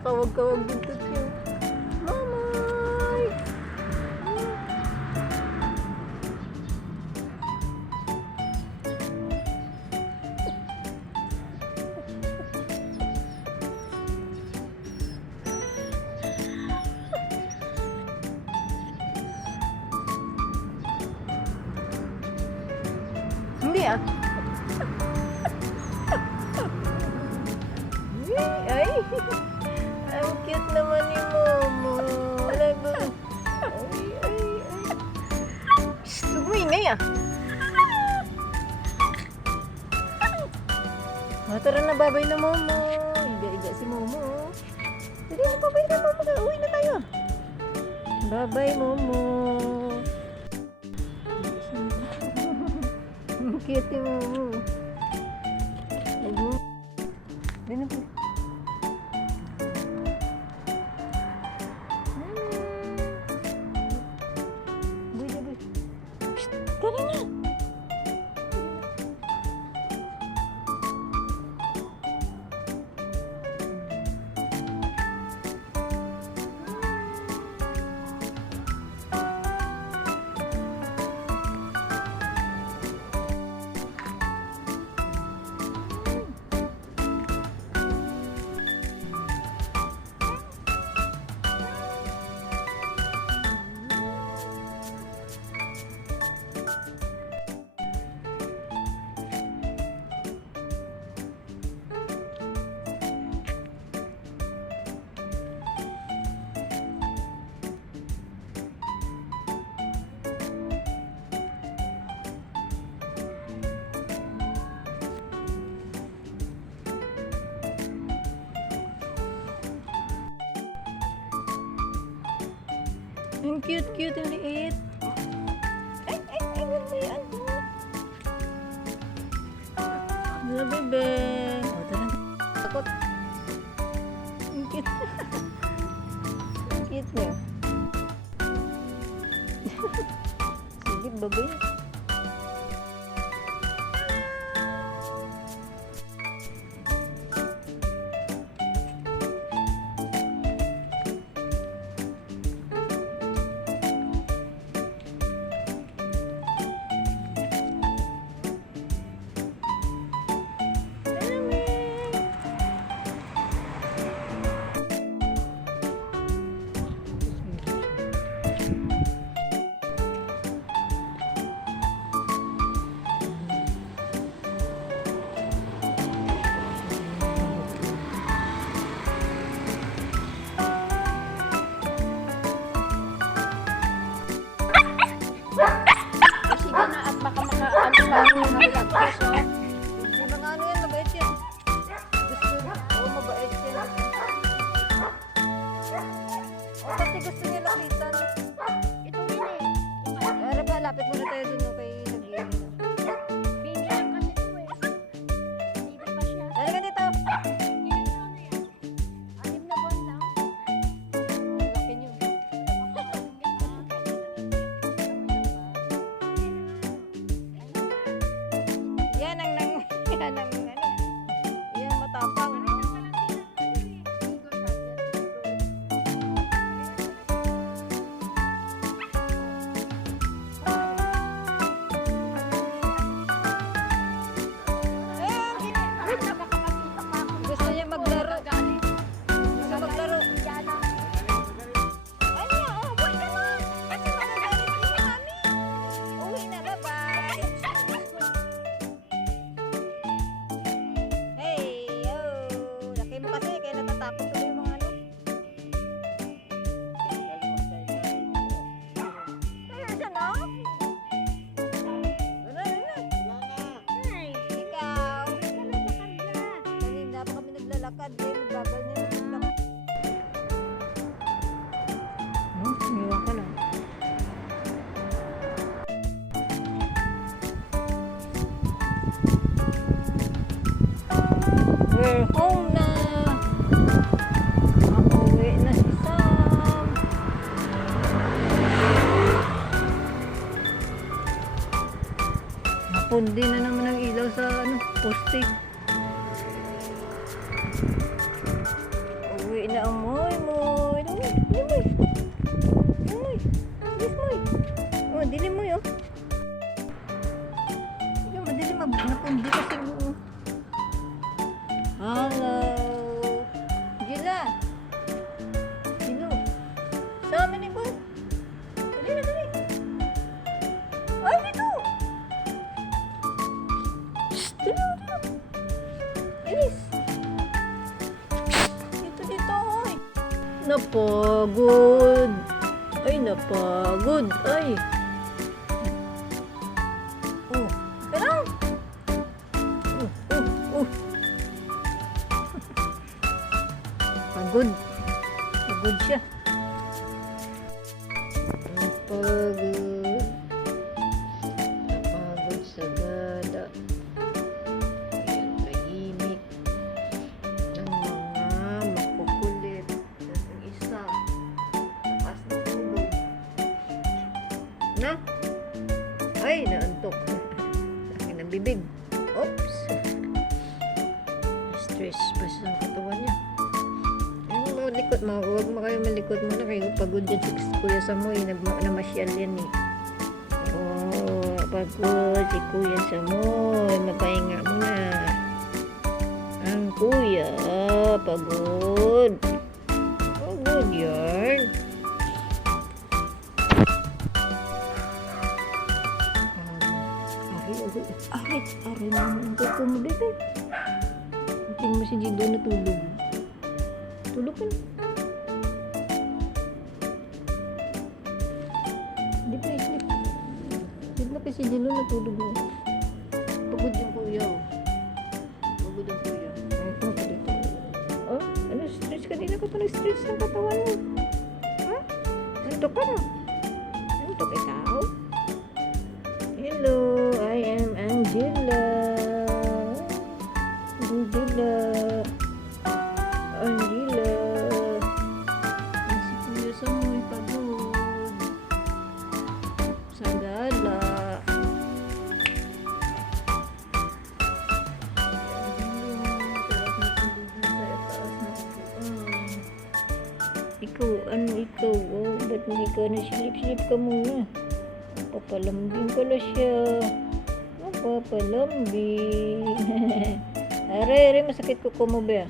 Kakawag-kawag buntot niyo. Mamay! Hindi ah. Ay, ang cute naman ni Momo. Wala ba? Ay. Shhh, huwag mo ingay ah. Tara na, babay na Momo. Iga-iga si Momo. Sige na, babay na Momo. Uwi na tayo. Babay Momo. Ang cute ni Momo. Dino po. Boy. Shhh, tara na. Ang cute, ang liit. Ay, wala mo yan. Hello, bebe. O, talaga. Takot. Ang cute. Ang cute niya. Sige, babay. Kasi na at baka makaano pa yung nalagpas, no? Hindi mga ano yan, mabait yan. Mabait yan. Kasi gusto niya nakita. Ito yun eh. Ara pa, lapit muna tayo dun, no, kay Nag-iiri. Binilang kasi ito eh. Hindi pa siya. Talaga dito. Anim na buwan lang. Laki niyo. Yan ang yan matapang. Gusto niya maglaro. Gusto maglaro. Ano? Oh, boy ka na. Kasi magagalit si Mami. Uwi na, bye-bye. Hey, yo. Laki mo kasi, kaya natatakot ko yung mga ano. Kaya siya, no? Wala na. Ay, ikaw. Kanina pa kami naglalakad. Eh, magbagal niya na lang. Iwan ka lang. We're home na. Makauwi na si Sam. Napundi na naman ang ilaw sa poste. Uwi na ang dili mo. Ay, bilis mo. Oh, dili mo yo. Ikaw madali napundi kasi mo. Hello. Gila. Sino? Sama ni boy. Dali na, dali. Ay, dito. Shh, dito, dito. Bilis. Dito, oy. Napagod. Ay, napagod. Ay. Oh, pero. Oh. Pagod. Pagod siya. Napagod. Napagod sa gada. Ayan, tahimik. Ang mga makukulit. Ang isa. Takas na tulog. Na? Ay, naantok. Laki ng bibig. Oops. Stress pa sa katawan niya. Malikot mo, huwag mo kayo malikot muna kayo. Pagod yan si Kuya Samoy, namasyal yan eh. Oh, pagod si Kuya Samoy, mapahinga muna. Ang kuya, pagod. Pagod yan. Ari naman ko mo bebe. Tingin mo si Jido na tulog. Tulog ka na. Hindi pa sleep. Sleep na kasi Jido na tulog mo. Pagod yung kuya. Pagod yung kuya. Ay, kung ka dito. Oh, ano, stress ka din ako pa nag-stress ang katawan mo. Ha? Antok ka na. Antok ikaw? Hello, I am Angela. Angela. Si Kuya Samoy pagod. Sa gala. Ikaw, oh, ba't hindi ka nasilip-silip ka muna? Papalambing pala siya. Papalambing. Are, masakit ko mo ba?